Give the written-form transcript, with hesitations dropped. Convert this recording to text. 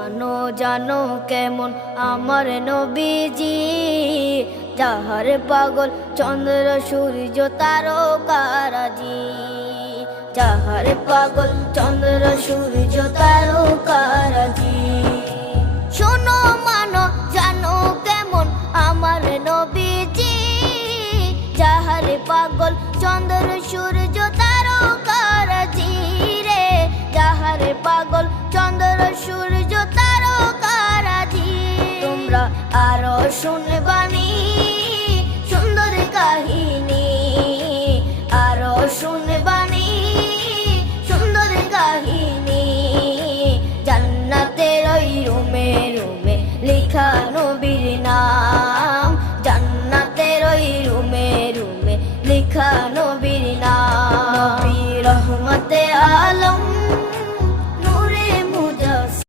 জানো জানো কেমন আমার নবীজি, যাহার পাগল চন্দ্র সূর্য তারকারাজি, যাহার পাগল চন্দ্র সূর্য তারকা